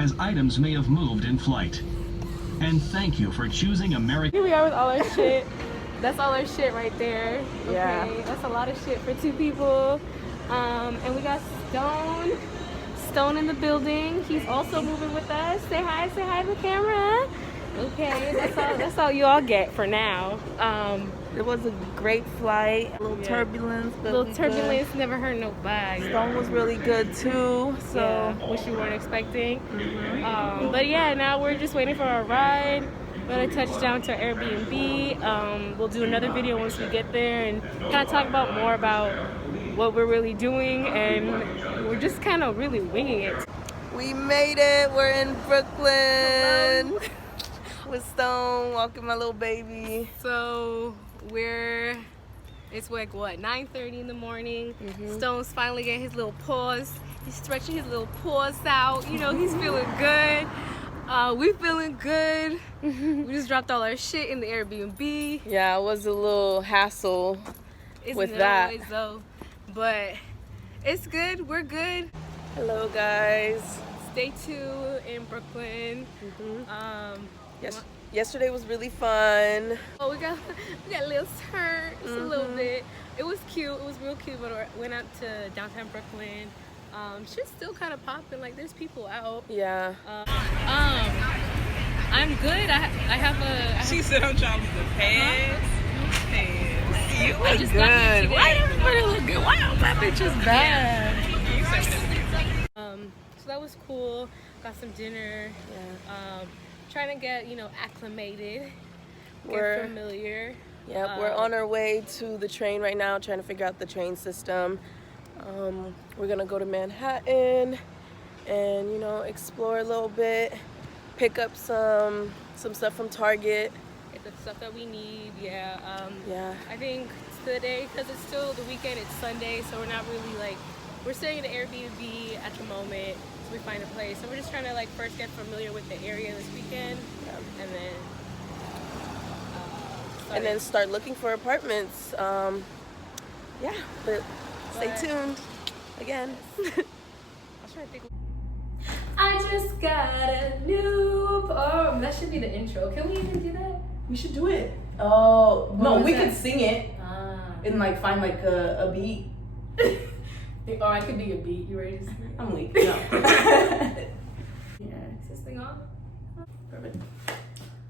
as items may have moved in flight. And thank you for choosing American. Here we are with all our shit. That's all our shit right there. Okay, Yeah. that's a lot of shit for 2 people. And we got Stone in the building. He's also moving with us. Say hi to the camera. Okay, that's all you all get for now. It was a great flight. A little turbulence, but never hurt nobody. Stone was really good too. So which you weren't expecting. But yeah, now we're just waiting for our ride. We're gonna touch down to our Airbnb. We'll do another video once we get there and kind of talk about more about what we're really doing, and we're just kind of really winging it. we made it. We're in Brooklyn with Stone, walking my little baby. So it's like what, 9:30 in the morning. Stone's finally getting his little paws. He's stretching his little paws out. You know, he's feeling good. We feeling good. We just dropped all our shit in the Airbnb. Yeah, it was a little hassle with that. Always though, but it's good. We're good. Hello guys. Day 2 in Brooklyn. Yesterday was really fun. Oh, we got a little turn, just a little bit. It was cute. It was real cute. But we went out to downtown Brooklyn. Shit's still kind of popping. Like there's people out. Yeah. I'm good. I have a. She said I'm trying to the pants. You I look just got here good. today. Why everybody look good? Why my bitch is bad? So that was cool. Got some dinner. Yeah. Trying to get acclimated. We're familiar. Yep, we're on our way to the train right now, trying to figure out the train system. We're gonna go to Manhattan and explore a little bit, pick up some stuff from Target. Get the stuff that we need. Yeah. Yeah. I think today, because it's still the weekend, it's Sunday, so we're not really we're staying in an Airbnb at the moment. So we find a place. So we're just trying to first get familiar with the area this weekend, and then start looking for apartments. Yeah, but stay tuned again. I was trying to think. I just got a new that should be the intro. Can we even do that? We should do it. Oh, no, we that? could sing it and find a beat. Or I could be a beat. You ready to sing? I'm weak. No. Yeah. Is this thing on? Perfect.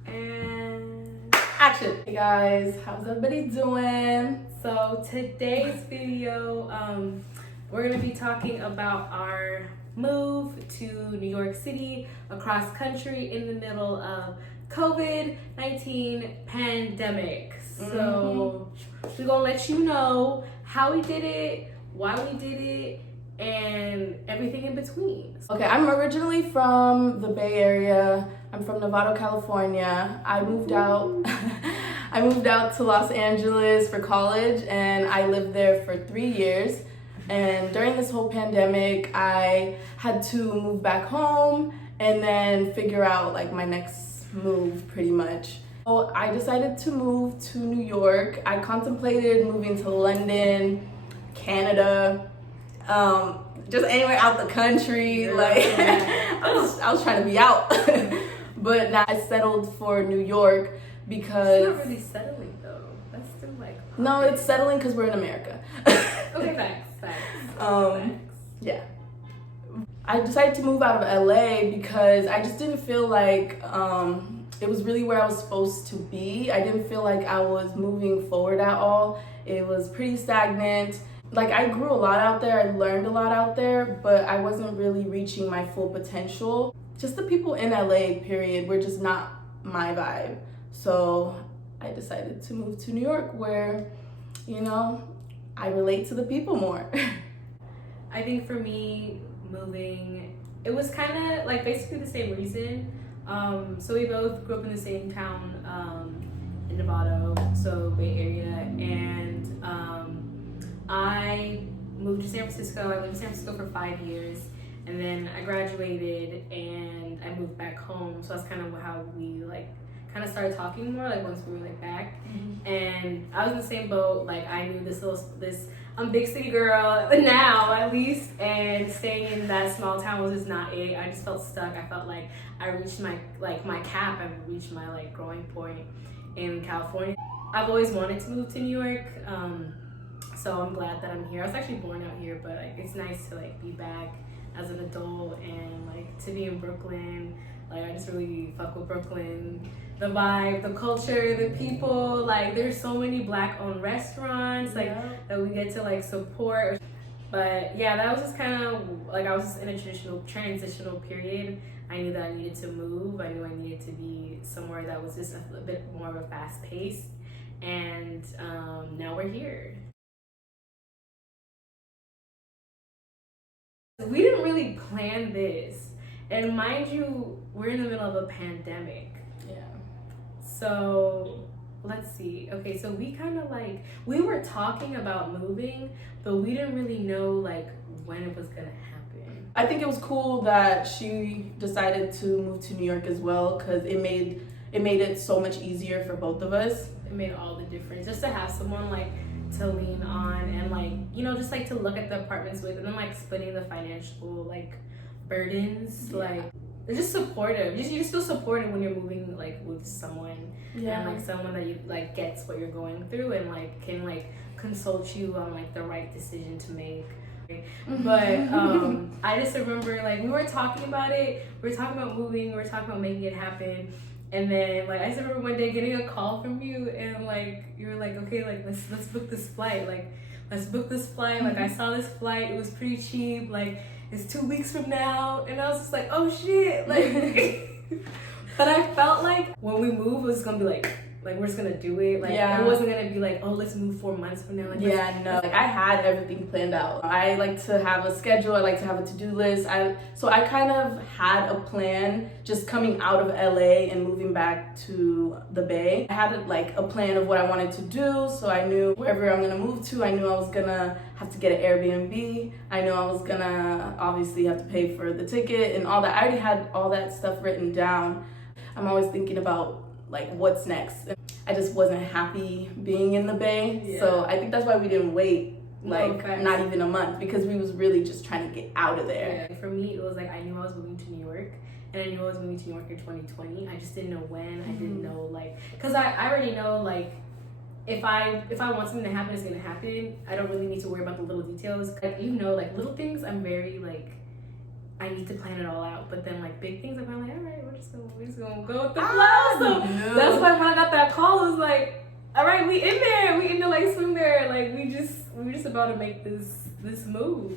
And action. Hey guys, how's everybody doing? So today's video, we're gonna be talking about our move to New York City, across country in the middle of COVID-19 pandemic. So we're gonna let you know how we did it, why we did it, and everything in between. Okay, I'm originally from the Bay Area. I'm from Novato, California. I moved out I moved out to Los Angeles for college, and I lived there for 3 years. And during this whole pandemic, I had to move back home and then figure out my next move pretty much. So I decided to move to New York. I contemplated moving to London, Canada, just anywhere out the country. I was trying to be out. But now I settled for New York because... It's not really settling though. That's still No, it's settling because we're in America. Okay, facts. Yeah. I decided to move out of LA because I just didn't feel like it was really where I was supposed to be. I didn't feel like I was moving forward at all. It was pretty stagnant. I grew a lot out there, I learned a lot out there, but I wasn't really reaching my full potential. Just the people in LA, period, were just not my vibe. So I decided to move to New York where, I relate to the people more. I think for me, moving, it was kind of basically the same reason. So we both grew up in the same town in Novato, so Bay Area, and I moved to San Francisco. I lived in San Francisco for 5 years, and then I graduated and I moved back home. So that's kind of how we kind of started talking more once we were back. And I was in the same boat. I knew this I'm a big city girl now, at least, and staying in that small town was just not it. I just felt stuck. I felt like I reached my cap. I reached my like growing point in California. I've always wanted to move to New York, so I'm glad that I'm here. I was actually born out here, but like it's nice to like be back as an adult and like to be in Brooklyn. Like I just really fuck with Brooklyn. The vibe, the culture, the people, like there's so many black owned restaurants like that we get to like support. But yeah, that was just kind of like I was just in a transitional period. I knew that I needed to move. I knew I needed to be somewhere that was just a bit more of a fast pace. And now we're here. We didn't really plan this. And mind you, we're in the middle of a pandemic. Yeah. So let's see. Okay, so we kind of like, we were talking about moving, but we didn't really know like when it was gonna happen. I think it was cool that she decided to move to New York as well, because it made it so much easier for both of us. It made all the difference just to have someone like to lean on and like, you know, just like to look at the apartments with, and then like splitting the financial like burdens. Like they're just supportive. You just feel supported when you're moving like with someone, and like someone that you like gets what you're going through and like can like consult you on like the right decision to make. But I just remember like we were talking about it. We were talking about moving. We were talking about making it happen. And then like I just remember one day getting a call from you, and like you were like, okay, like let's book this flight. Like let's book this flight. Like I saw this flight. It was pretty cheap. Like it's 2 weeks from now. And I was just like, oh shit. Like but I felt like when we move, it was gonna be like we're just gonna do it. Like it wasn't gonna be like, oh, let's move 4 months from now. Like no. Like I had everything planned out. I like to have a schedule. I like to have a to-do list. So I kind of had a plan just coming out of LA and moving back to the Bay. I had like a plan of what I wanted to do. So I knew wherever I'm gonna move to, I knew I was gonna have to get an Airbnb. I knew I was gonna obviously have to pay for the ticket and all that. I already had all that stuff written down. I'm always thinking about like what's next. I just wasn't happy being in the Bay, so I think that's why we didn't wait not even a month, because we was really just trying to get out of there. For me, it was like I knew I was moving to New York, and I knew I was moving to New York in 2020. I just didn't know when. I didn't know like, cause I already know like if I want something to happen, it's gonna happen. I don't really need to worry about the little details. Like like little things, I'm very like, I need to plan it all out, but then like big things, I'm kind of like, all right, we're just gonna go with the flow. So that's why when I got that call, it was like, all right, we in there, we in the like swim there, like we just about to make this move.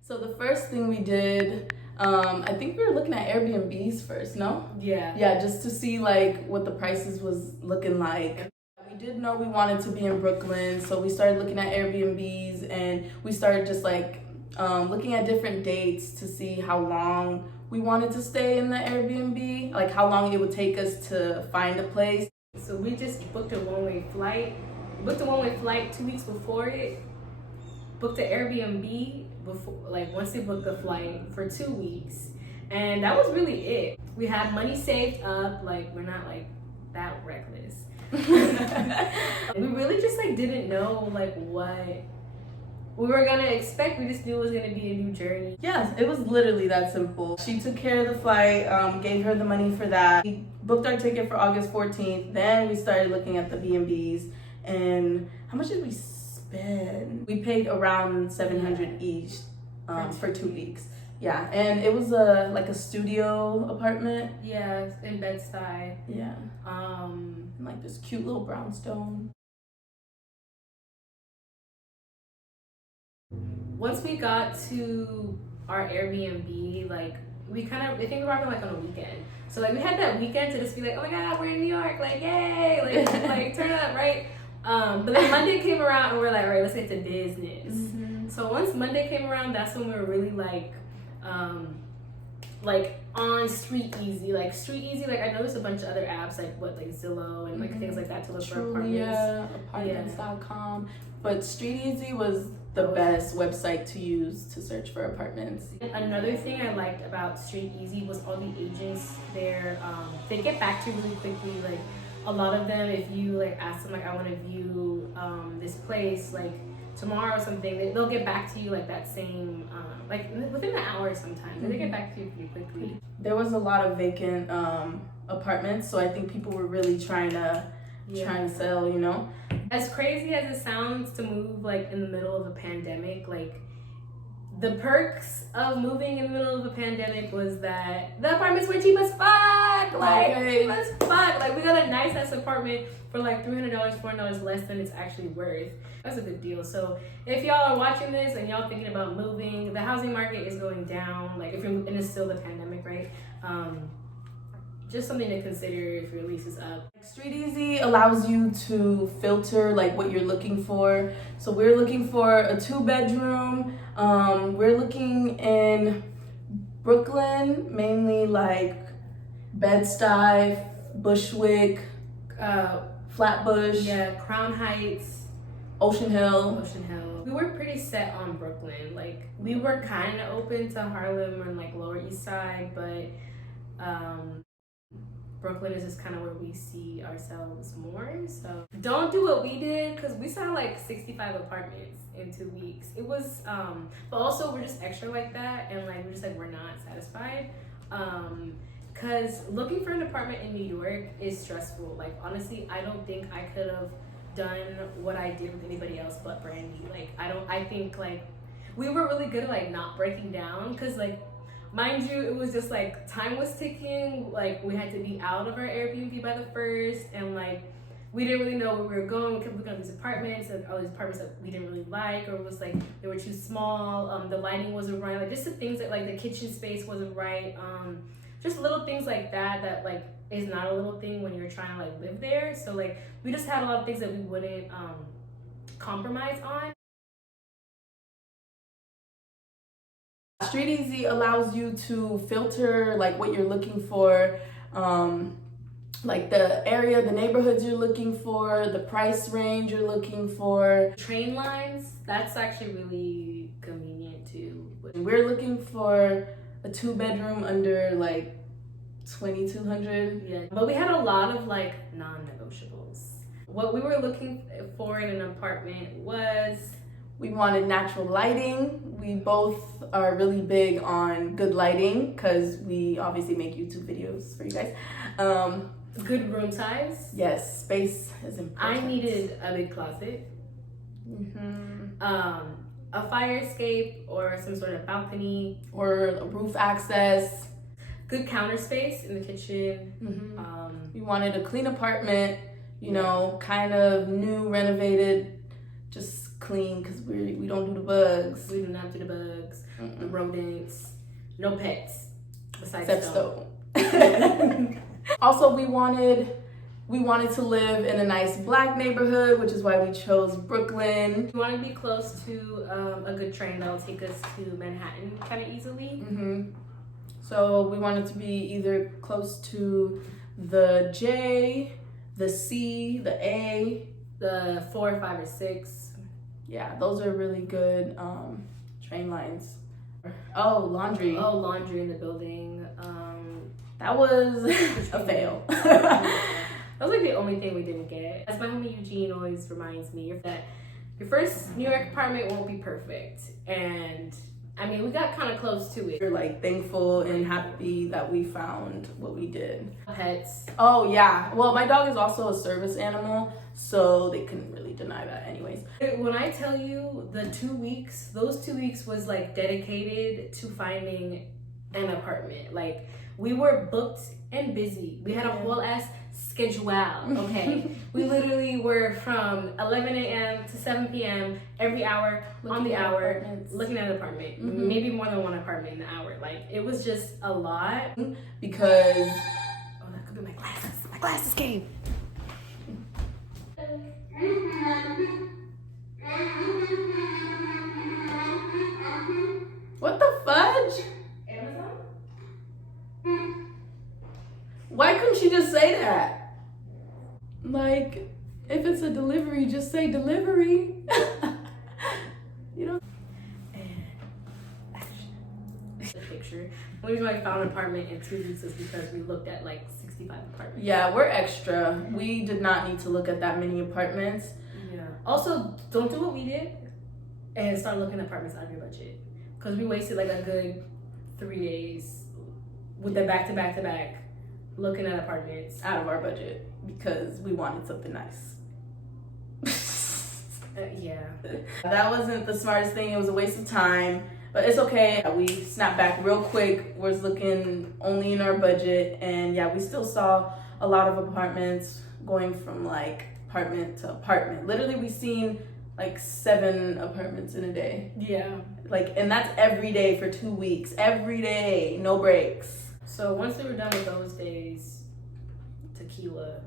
So the first thing we did, I think we were looking at Airbnbs first, no? Yeah, just to see like what the prices was looking like. We did know we wanted to be in Brooklyn, so we started looking at Airbnbs, and we started just like looking at different dates to see how long we wanted to stay in the Airbnb, like how long it would take us to find a place. So we just booked a one-way flight. We booked a one-way flight 2 weeks before it. Booked an Airbnb before, like once they booked the flight for 2 weeks, and that was really it. We had money saved up. Like we're not like that reckless. We really just like didn't know like what we were gonna expect. We just knew it was gonna be a new journey. Yes, it was literally that simple. She took care of the flight, gave her the money for that. We booked our ticket for August 14th. Then we started looking at the B&Bs, and how much did we spend? We paid around $700 each for 2 weeks. Yeah, and it was like a studio apartment. Yeah, in Bed-Stuy. Yeah. Like this cute little brownstone. Once we got to our Airbnb, like we kind of, I think we were like on a weekend. So like we had that weekend to just be like, oh my god, we're in New York, like yay, like turn up, right? But then Monday came around and we're like, all right, let's get to business. So once Monday came around, that's when we were really like on Street Easy. Like I know there's a bunch of other apps like Zillow and like things like that to look for apartments. Apartments.com. But Street Easy was the best website to use to search for apartments. Another thing I liked about Street Easy was all the agents there. They get back to you really quickly. Like a lot of them, if you like ask them like I want to view this place like tomorrow or something, they'll get back to you like that same like within an hour sometimes. They get back to you pretty quickly. There was a lot of vacant apartments, so I think people were really trying to sell, you know. As crazy as it sounds to move like in the middle of a pandemic, like the perks of moving in the middle of a pandemic was that the apartments were cheap as fuck. Like cheap as fuck. Like we got a nice ass apartment for like $300, $400 less than it's actually worth. That's a good deal. So if y'all are watching this and y'all thinking about moving, the housing market is going down. Like if you're, and it's still the pandemic, right? Just something to consider if your lease is up. Street Easy allows you to filter like what you're looking for. So we're looking for a 2-bedroom. We're looking in Brooklyn, mainly like Bed-Stuy, Bushwick, Flatbush, Crown Heights, Ocean Hill. We were pretty set on Brooklyn. Like we were kind of open to Harlem and like Lower East Side, but Brooklyn is just kind of where we see ourselves more. So don't do what we did, because we saw like 65 apartments in 2 weeks. It was but also we're just extra like that, and like we're just like we're not satisfied, because looking for an apartment in New York is stressful. Like honestly, I don't think I could have done what I did with anybody else but Brandy. Like I think like we were really good at like not breaking down, because like mind you, it was just like time was ticking. Like we had to be out of our Airbnb by the 1st, and like we didn't really know where we were going. We kept looking at these apartments, and all these apartments that we didn't really like, or it was like they were too small. The lighting wasn't right. Like just the things that like the kitchen space wasn't right. Just little things like that like is not a little thing when you're trying to like live there. So like we just had a lot of things that we wouldn't compromise on. Street Easy allows you to filter like what you're looking for, like the area, the neighborhoods you're looking for, the price range you're looking for. Train lines, that's actually really convenient too. We're looking for a 2-bedroom under like $2,200. Yeah, but we had a lot of like non-negotiables. What we were looking for in an apartment was, we wanted natural lighting. We both are really big on good lighting, because we obviously make YouTube videos for you guys. Good room size. Yes, space is important. I needed a big closet. A fire escape or some sort of balcony. Or a roof access. Good counter space in the kitchen. We wanted a clean apartment, you know, kind of new, renovated, just clean, because we don't do the bugs. We do not do the bugs, the rodents, no pets besides except Stone. Also, we wanted to live in a nice Black neighborhood, which is why we chose Brooklyn. We want to be close to a good train that'll take us to Manhattan kind of easily. So we wanted to be either close to the J, the C, the A, the 4, 5, or 6. Yeah, those are really good train lines. Oh, laundry. Oh, laundry in the building. That was a fail. That was like the only thing we didn't get. As my homie Eugene always reminds me, that your first New York apartment won't be perfect. And I mean, we got kind of close to it. We're like thankful and happy that we found what we did. Pets. Oh yeah. Well, my dog is also a service animal, so they couldn't really deny that anyways. When I tell you those 2 weeks was like dedicated to finding an apartment. Like we were booked and busy. We had a whole ass schedule, okay? We literally were from 11 a.m. to 7 p.m. every hour on the hour looking at an apartment. Maybe more than one apartment in the hour. Like it was just a lot. Because oh, that could be my glasses. My glasses came. What the fudge? Amazon? Why couldn't she just say that? Like, if it's a delivery, just say delivery. You know? And action. extra. The only reason why I found an apartment in 2 weeks is because we looked at like 65 apartments. Yeah, we're extra. We did not need to look at that many apartments. Yeah. Also, don't do what we did and start looking at apartments out of your budget. Because we wasted like a good 3 days with the back to back to back looking at apartments Out of our budget because we wanted something nice. Yeah. That wasn't the smartest thing. It was a waste of time, but it's okay. We snapped back real quick. Was looking only in our budget, and yeah, we still saw a lot of apartments going from like apartment to apartment. Literally, we seen like 7 apartments in a day. Yeah. Like, and that's every day for 2 weeks. Every day, no breaks. So once we were done with those days, tequila.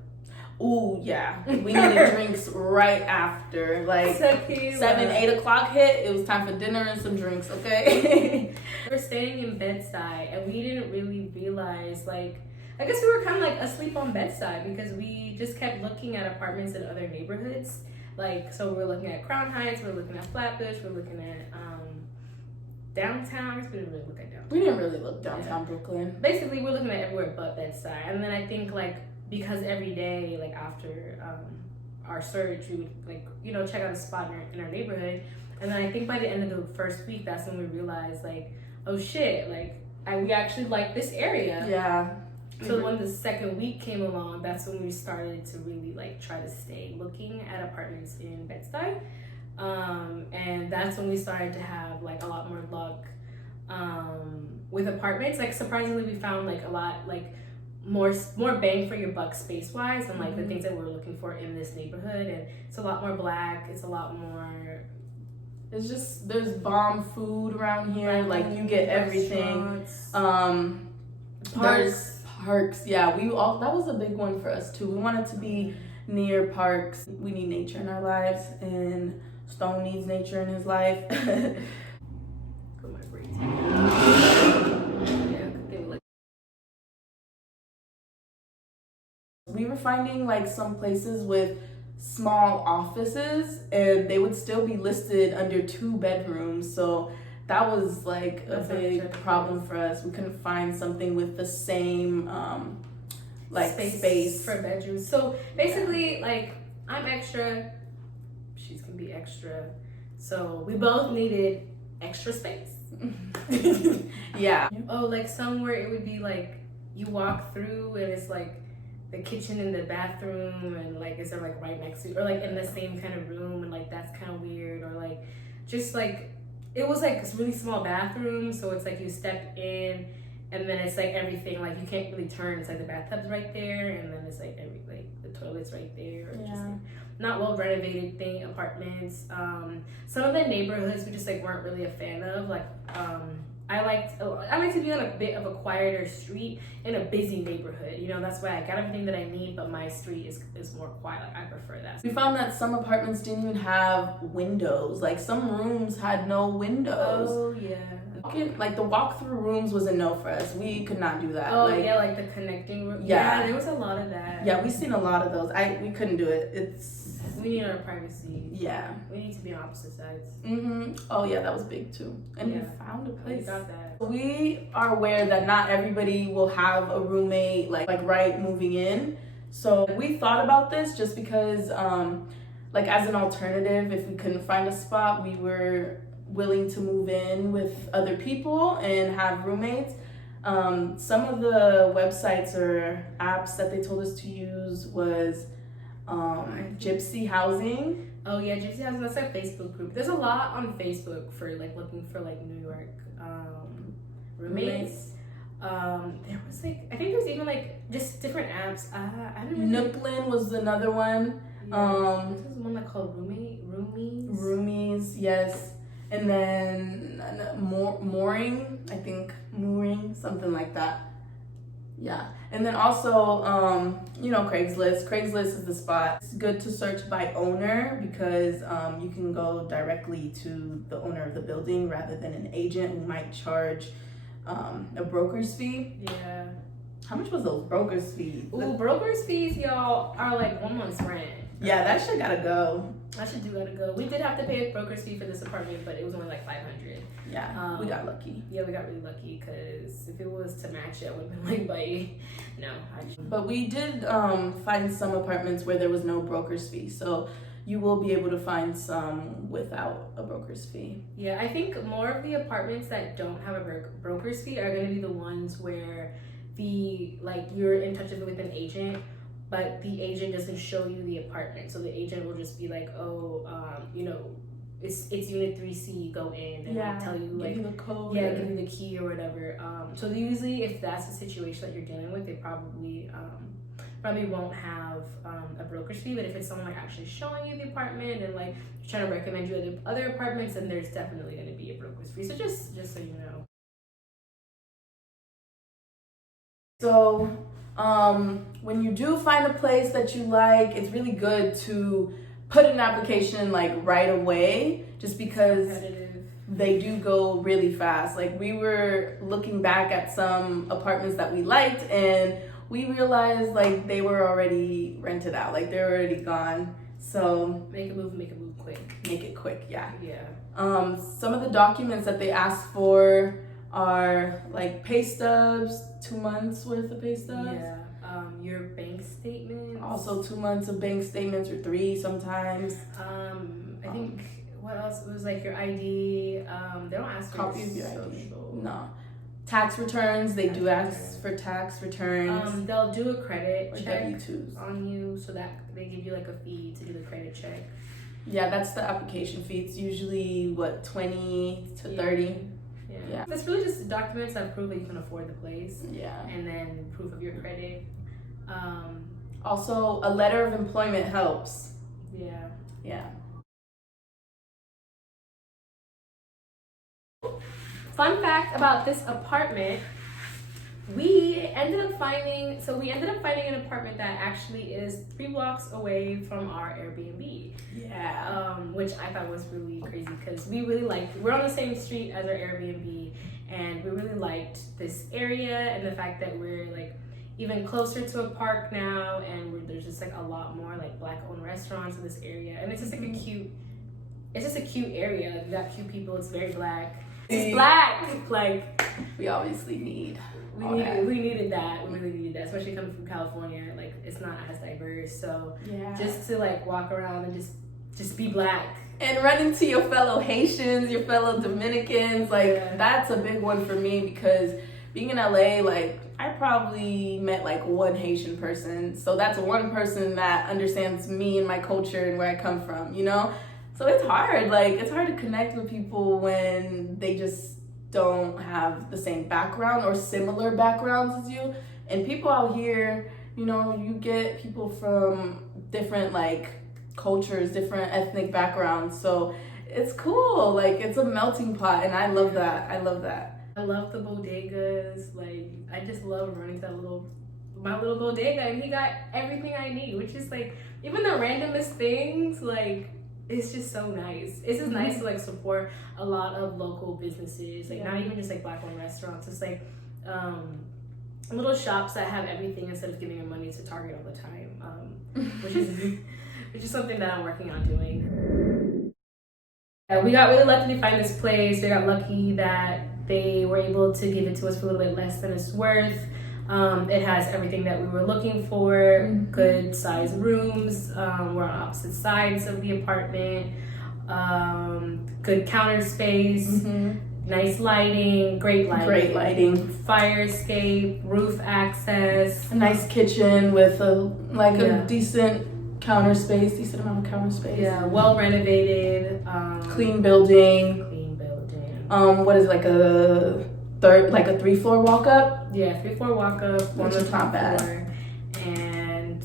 Ooh, yeah. We needed drinks right after. Like, Tequila. 7, 8 o'clock hit. It was time for dinner and some drinks, okay? We were staying in Bedside, and we didn't really realize, like, I guess we were kind of like asleep on Bedside because we just kept looking at apartments in other neighborhoods. Like, so we were looking at Crown Heights, we were looking at Flatbush, we were looking at downtown. I guess we didn't really look at downtown. We didn't really look downtown Brooklyn. Basically, we're looking at everywhere but Bedside. And then I think, like, because every day, like, after our search, we would, like, you know, check out a spot in our neighborhood. And then I think by the end of the first week, that's when we realized, like, oh shit, like, we actually like this area. Yeah. So when the second week came along, that's when we started to really, like, try to stay looking at apartments in Bed-Stuy. And that's when we started to have, like, a lot more luck with apartments. Like, surprisingly, we found, like, a lot, like, more bang for your buck space-wise and, like, the things that we're looking for in this neighborhood. And it's a lot more black. It's a lot more... It's just, there's bomb food around here. Like, you get everything. There's parks. Yeah, that was a big one for us, too. We wanted to be near parks. We need nature in our lives, and Stone needs nature in his life. We were finding like some places with small offices and they would still be listed under 2 bedrooms. So that was like a big problem for us. We couldn't find something with the same like space for bedrooms. So basically, like, I'm extra, she's gonna be extra. So we both needed extra space. Yeah. Oh, like somewhere it would be like you walk through and it's like the kitchen and the bathroom and like is it like right next to, or like in the same kind of room, and like that's kind of weird. Or like just like it was like this really small bathroom, so it's like you step in and then it's like everything, like you can't really turn. It's like the bathtub's right there, and then it's like the toilet's right there. Or just, not well renovated apartments. Some of the neighborhoods we just like weren't really a fan of. Like I like to be on a bit of a quieter street in a busy neighborhood. You know, that's why I got everything that I need, but my street is more quiet. Like, I prefer that. We found that some apartments didn't even have windows. Like some rooms had no windows. Oh yeah. Like the walk-through rooms was a no for us. We could not do that. Oh like, yeah, like the connecting room. Yeah. Yeah, there was a lot of that. Yeah, we've seen a lot of those. We couldn't do it. We need our privacy. Yeah. We need to be on opposite sides. Oh yeah, that was big too. And we found a place. We got that. We are aware that not everybody will have a roommate like right moving in. So we thought about this just because like as an alternative, if we couldn't find a spot, we were willing to move in with other people and have roommates. Some of the websites or apps that they told us to use was Gypsy Housing. Oh yeah, Gypsy Housing, that's a Facebook group. There's a lot on Facebook for like looking for like New York roommates. There was like, I think there's even like just different apps. I don't know. Nooklin was another one. Yeah. This is one that called Roomies. Roomies, yes. And then Mooring, I think Mooring, something like that. Yeah. And then also, you know, Craigslist. Craigslist is the spot. It's good to search by owner because you can go directly to the owner of the building rather than an agent who might charge a broker's fee. Yeah. How much was those broker's fees? Ooh, broker's fees, y'all, are like 1 month's rent. Yeah, that shit gotta go. That shit do gotta go. We did have to pay a broker's fee for this apartment, but it was only like $500. Yeah, we got lucky. Yeah, we got really lucky because if it was to match it, I would have been like, bye. No, actually. But we did find some apartments where there was no broker's fee, so you will be able to find some without a broker's fee. Yeah, I think more of the apartments that don't have a broker's fee are going to be the ones where you're in touch with an agent, but the agent doesn't show you the apartment. So the agent will just be like, it's unit 3C, go in, and I tell you give you the code. give you the key or whatever. So usually if that's the situation that you're dealing with, they probably won't have a broker's fee. But if it's someone like actually showing you the apartment and like trying to recommend you other apartments, then there's definitely going to be a broker's fee. So just so you know. So when you do find a place that you like, it's really good to put an application like right away, just because they do go really fast. Like we were looking back at some apartments that we liked and we realized like they were already rented out, like they're already gone. So make a move quick. Make it quick, yeah. Yeah. Some of the documents that they ask for are like pay stubs, 2 months worth of pay stubs. Yeah. Your bank statements. Also 2 months of bank statements, or 3 sometimes. I think what else? It was like your ID. They don't ask for copy of your social. ID. No. Tax returns. They do ask for tax returns. They'll do a credit or check W-2s on you, so that they give you like a fee to do the credit check. Yeah, that's the application fee. It's usually what, 20 to 30. Yeah. It's really just documents that prove that you can afford the place. Yeah. And then proof of your credit. Also, a letter of employment helps. Yeah. Yeah. Fun fact about this apartment, we ended up finding an apartment that actually is 3 blocks away from our Airbnb. Yeah. Which I thought was really crazy because we're on the same street as our Airbnb, and we really liked this area and the fact that we're like even closer to a park now, and there's just like a lot more like Black-owned restaurants in this area, and it's just like a cute area. You got cute people. It's very Black. It's Black. Like we obviously need. We needed that. We really needed that, especially coming from California. Like it's not as diverse, so just to like walk around and just be Black and run into your fellow Haitians, your fellow Dominicans. Like that's a big one for me, because being in LA, like I probably met like one Haitian person, so that's one person that understands me and my culture and where I come from, you know. So it's hard. Like it's hard to connect with people when they just don't have the same background or similar backgrounds as you. And people out here, you know, you get people from different like cultures, different ethnic backgrounds. So it's cool. Like it's a melting pot, and I love that. I love the bodegas. Like I just love running to my little bodega, and he got everything I need, which is like even the randomest things. Like it's just so nice. It's just nice to like support a lot of local businesses, like not even just like Black-owned restaurants. It's like little shops that have everything instead of giving your money to Target all the time, which is something that I'm working on doing. Yeah, we got really lucky to find this place. We got lucky that they were able to give it to us for a little bit less than it's worth. It has everything that we were looking for, good sized rooms, we're on opposite sides of the apartment, good counter space, nice lighting, great lighting, fire escape, roof access, a nice kitchen with a decent counter space, decent amount of counter space. Yeah, well renovated, clean building. What is it, like a 3-floor walk up? Yeah, 3-floor walk up, which is not bad. And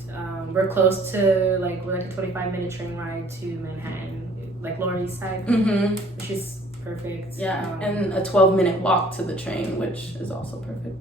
we're close to we're like a 25-minute train ride to Manhattan, like Lower East Side, which is perfect. Yeah, and a 12-minute walk to the train, which is also perfect.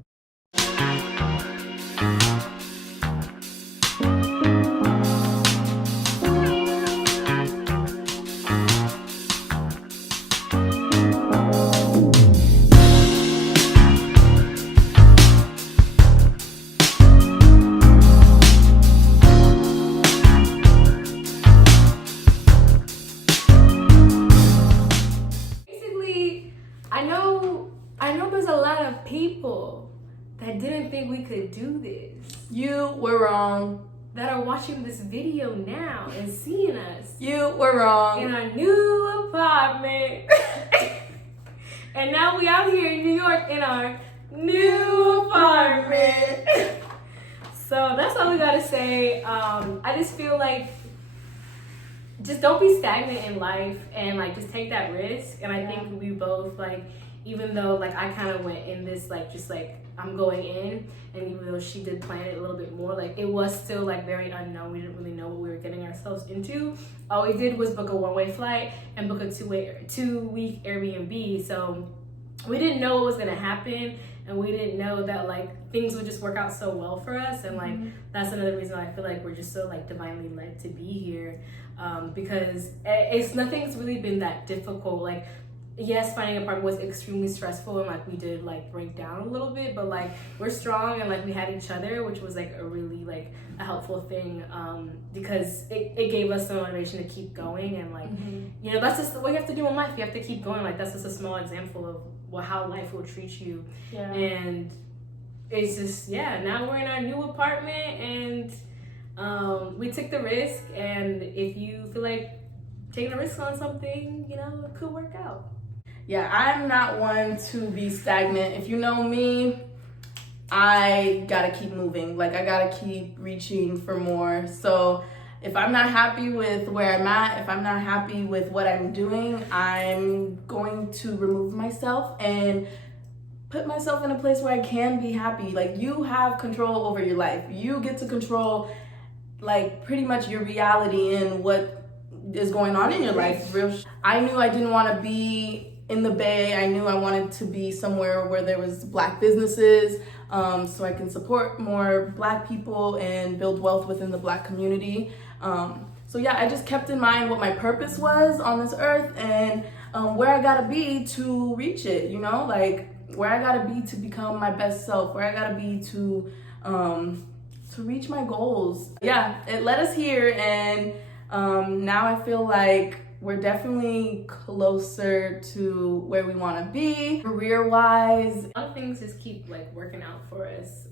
that didn't think we could do this, You were wrong. that are watching this video now and seeing us You were wrong. in our new apartment. And now we out here in New York in our new apartment. So that's all we gotta say. I just feel like just don't be stagnant in life and like just take that risk. And I think we both like, even though like I kind of went in this like just like I'm going in, and even though she did plan it a little bit more, like it was still like very unknown. We didn't really know what we were getting ourselves into. All we did was book a one-way flight and book a 2-week Airbnb. So we didn't know what was gonna happen, and we didn't know that like things would just work out so well for us. And like that's another reason why I feel like we're just so like divinely led to be here, because nothing's really been that difficult. Like yes, finding an apartment was extremely stressful, and like we did like break down a little bit, but like we're strong, and like we had each other, which was like a really like a helpful thing, because it gave us the motivation to keep going. And like you know, that's just what you have to do in life. You have to keep going. Like that's just a small example of how life will treat you. And it's just now we're in our new apartment, and we took the risk. And if you feel like taking a risk on something, you know, it could work out. I'm not one to be stagnant. If you know me, I gotta keep moving. Like I gotta keep reaching for more. So if I'm not happy with where I'm at, if I'm not happy with what I'm doing, I'm going to remove myself and put myself in a place where I can be happy. Like you have control over your life. You get to control like pretty much your reality and what is going on in your life. I knew I didn't want to be in the Bay. I knew I wanted to be somewhere where there was Black businesses, so I can support more Black people and build wealth within the Black community. So I just kept in mind what my purpose was on this earth, and where I gotta be to reach it, you know, like where I gotta be to become my best self, where I gotta be to reach my goals. It led us here, and now I feel like we're definitely closer to where we want to be career-wise. A lot of things just keep like working out for us.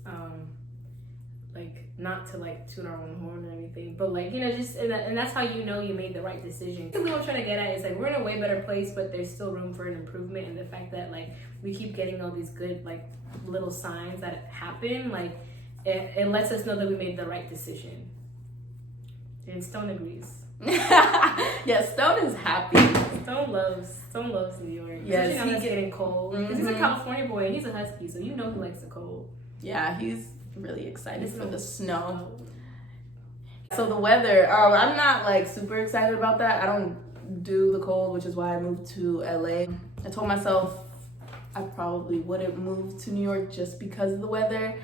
Like not to like toot our own horn or anything, but like, you know, just and that's how you know you made the right decision. What I'm trying to get at is like we're in a way better place, but there's still room for an improvement. And the fact that like we keep getting all these good like little signs that happen, like it lets us know that we made the right decision. And Stone agrees. Stone is happy. Stone loves New York. Yes, especially now it's getting cold. Because he's a California boy and he's a husky, so you know he likes the cold. He's really excited for the snow. So the weather, I'm not like super excited about that. I don't do the cold, which is why I moved to LA. I told myself I probably wouldn't move to New York just because of the weather,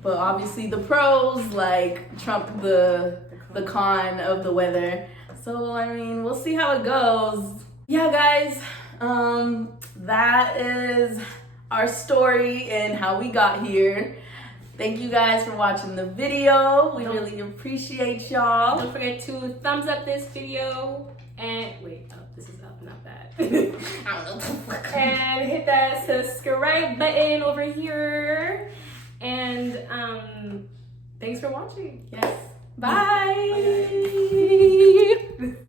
but obviously the pros like trump the con of the weather. So I mean, we'll see how it goes. Guys, that is our story and how we got here. Thank you guys for watching the video. We really appreciate y'all. Don't forget to thumbs up this video and this is up, not bad. I don't know. And hit that subscribe button over here. And thanks for watching. Bye.